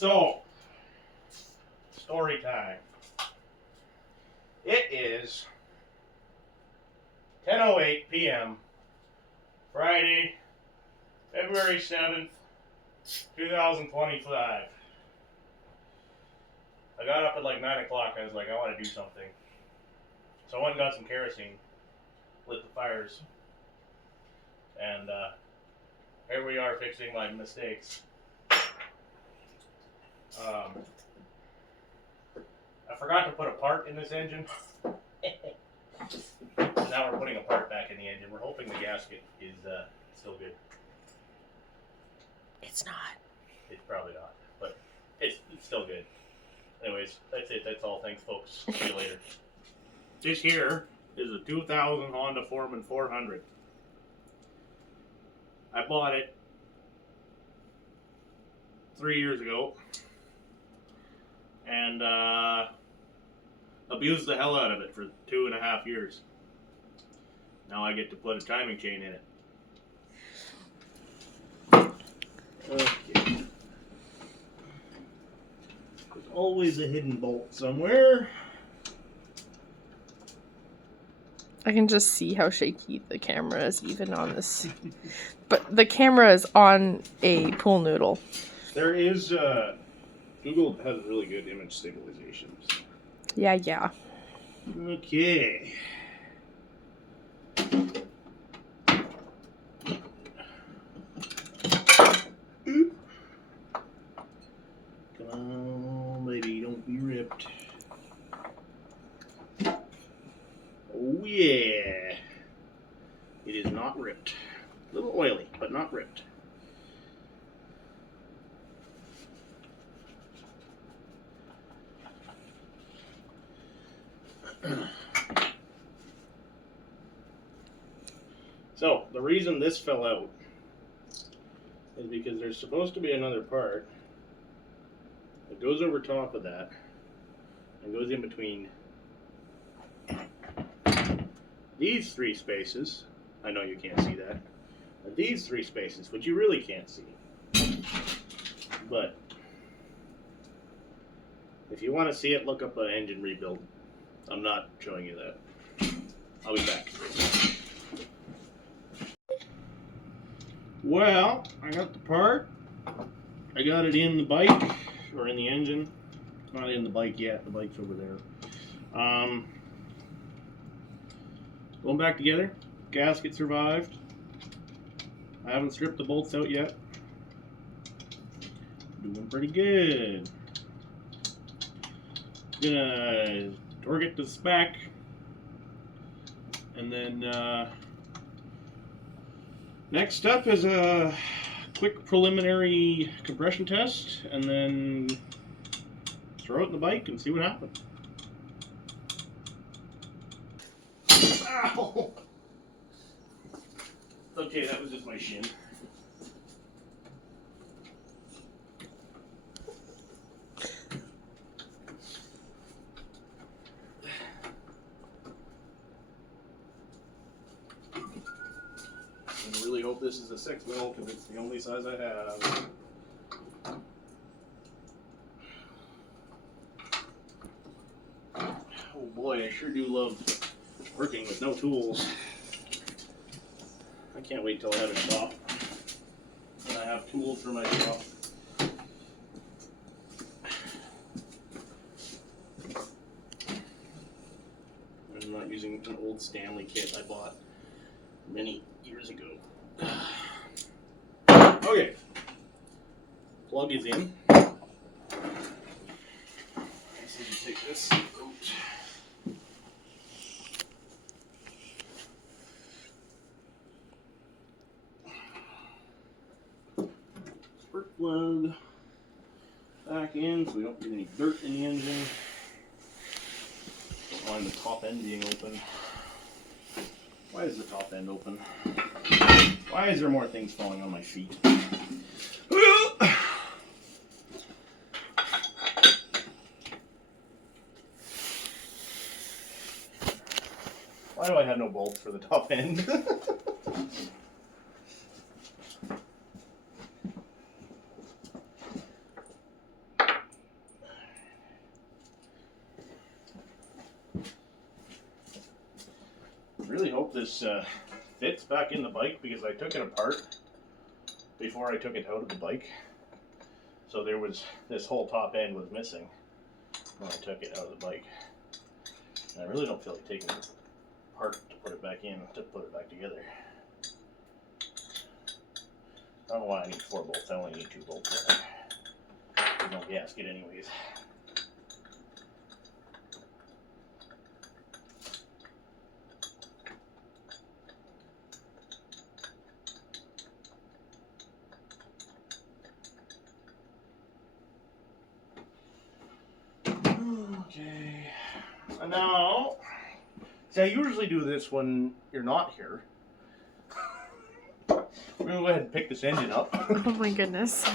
So, story time. It is 10:08 p.m. Friday, February 7th, 2025. I got up at like 9 o'clock and I was like, I want to do something. So I went and got some kerosene, lit the fires, and here we are fixing my mistakes. I forgot to put a part in this engine. Now we're putting a part back in the engine. We're hoping the gasket is still good. It's not. It's probably not, but it's still good. Anyways, that's it. That's all. Thanks, folks. See you later. This here is a 2000 Honda Foreman 400. I bought it 3 years ago and abused the hell out of it for 2.5 years. Now I get to put a timing chain in it. Okay. There's always a hidden bolt somewhere. I can just see how shaky the camera is even on this. But the camera is on a pool noodle. There is, Google has really good image stabilization. Yeah. Okay. Come on, lady, don't be ripped. Oh yeah. It is not ripped. A little oily, but not ripped. So, the reason this fell out is because there's supposed to be another part that goes over top of that and goes in between these three spaces. I know you can't see that. But these three spaces, which you really can't see. But if you want to see it, look up an engine rebuild. I'm not showing you that. I'll be back. Well, I got the part. I got it in the bike, or in the engine. It's not in the bike yet. The bike's over there. Going back together. Gasket survived. I haven't stripped the bolts out yet. Doing pretty good. Gonna torque it to spec. And then next up is a quick preliminary compression test, and then throw it in the bike and see what happens. Ow! Okay, that was just my shin. I really hope this is a 6 mil because it's the only size I have. Oh boy, I sure do love working with no tools. I can't wait till I have a shop and I have tools for my shop. I'm not using an old Stanley kit I bought many years ago. Okay, plug is in. Let's see if you take this out. Spark plug back in so we don't get any dirt in the engine. Don't mind the top end being open. Why is the top end open? Why is there more things falling on my feet? Why do I have no bolts for the top end? hope this fits back in the bike because I took it apart before I took it out of the bike. So there was, this whole top end was missing when I took it out of the bike. And I really don't feel like taking it apart to put it back in, to put it back together. I don't know why I need 4 bolts, I only need 2 bolts. There's no gasket anyways. Okay, and now, see, I usually do this when you're not here. We're gonna go ahead and pick this engine up. Oh my goodness.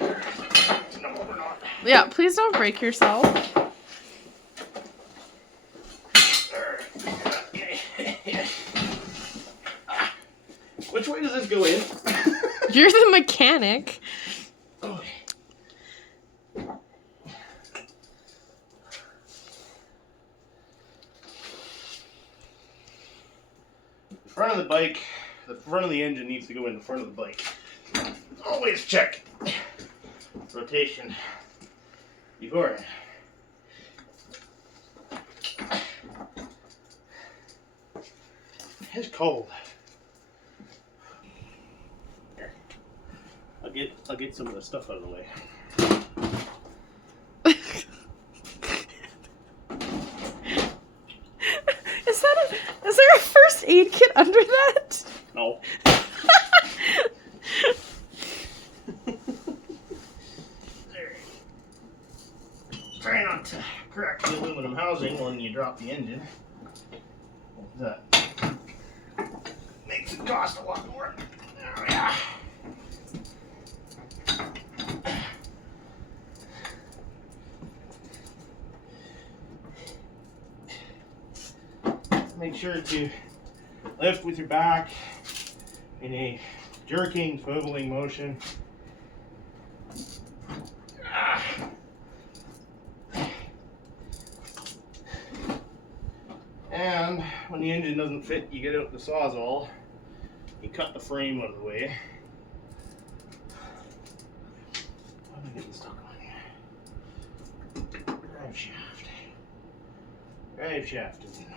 No, we're not. Yeah, please don't break yourself. Which way does this go in? You're the mechanic. Okay. The front of the bike, the front of the engine needs to go in the front of the bike. Always check rotation before. It's cold. Here. I'll get some of the stuff out of the way. Is there a first aid kit under that? No. There. Try not to crack the aluminum housing when you drop the engine. That makes it cost a lot more. Oh, yeah. Make sure to lift with your back in a jerking, swiveling motion. And when the engine doesn't fit, you get out the Sawzall, you cut the frame out of the way. What am I getting stuck on here? Drive shaft. Drive shaft is in the way.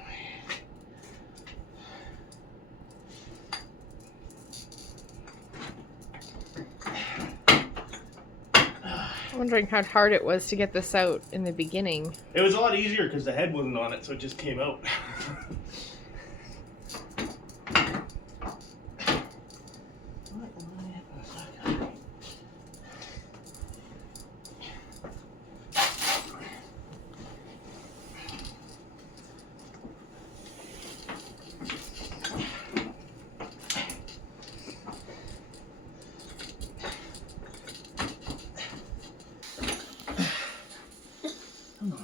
I'm wondering how hard it was to get this out in the beginning. It was a lot easier because the head wasn't on it, so it just came out. Come on.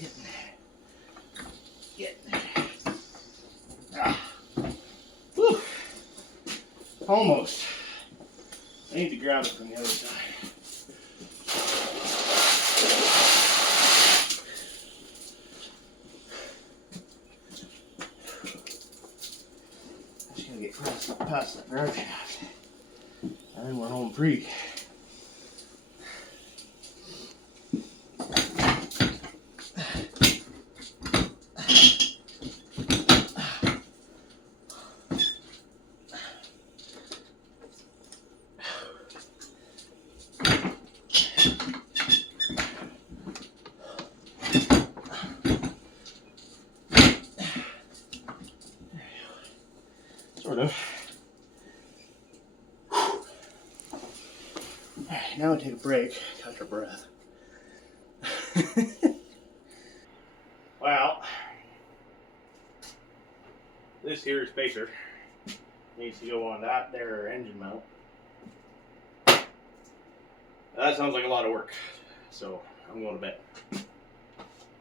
Getting there. Getting there. Ah. Whew. Almost. I need to grab it from the other side. Just gotta get past that drive shaft. And then we're home free. Sort of. Alright, now we take a break, catch our breath. Well, this here spacer needs to go on that there engine mount. That sounds like a lot of work, so I'm going to bed.